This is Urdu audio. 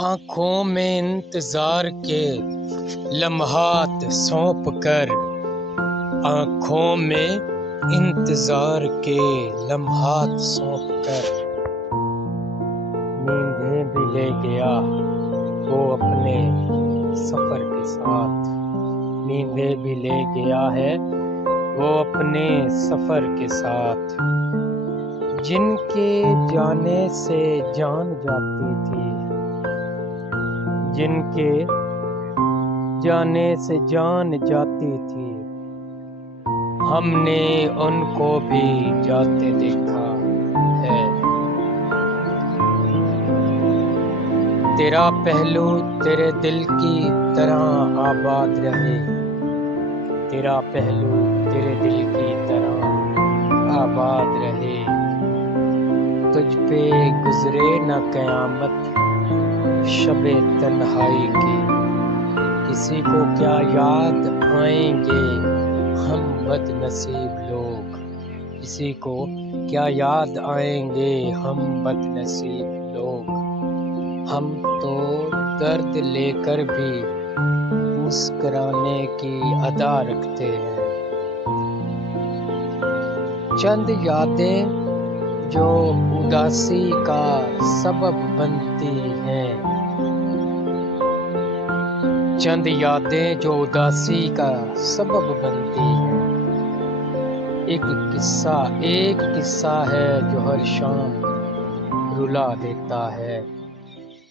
آنکھوں میں انتظار کے لمحات سونپ کر، آنکھوں میں انتظار کے لمحات سونپ کر، نیندیں بھی لے گیا وہ اپنے سفر کے ساتھ، نیندیں بھی لے گیا ہے وہ اپنے سفر کے ساتھ، جن کے جانے سے جان جاتی تھی، جن کے جانے سے جان جاتی تھی، ہم نے ان کو بھی جاتے دیکھا ہے۔ تیرا پہلو تیرے دل کی طرح آباد رہے، تیرا پہلو تیرے دل کی طرح آباد رہے، تجھ پہ گزرے نہ قیامت شب تنہائی کی، کسی کو کیا یاد آئیں گے ہم بد نصیب لوگ، کسی کو کیا یاد آئیں گے ہم بد نصیب لوگ، ہم تو درد لے کر بھی مسکرانے کی ادا رکھتے ہیں، چند یادیں جو اداسی کا سبب بنتی ہیں، چند یادیں جو اداسی کا سبب بنتی ہیں، ایک قصہ ہے جو ہر شام رلا دیتا ہے۔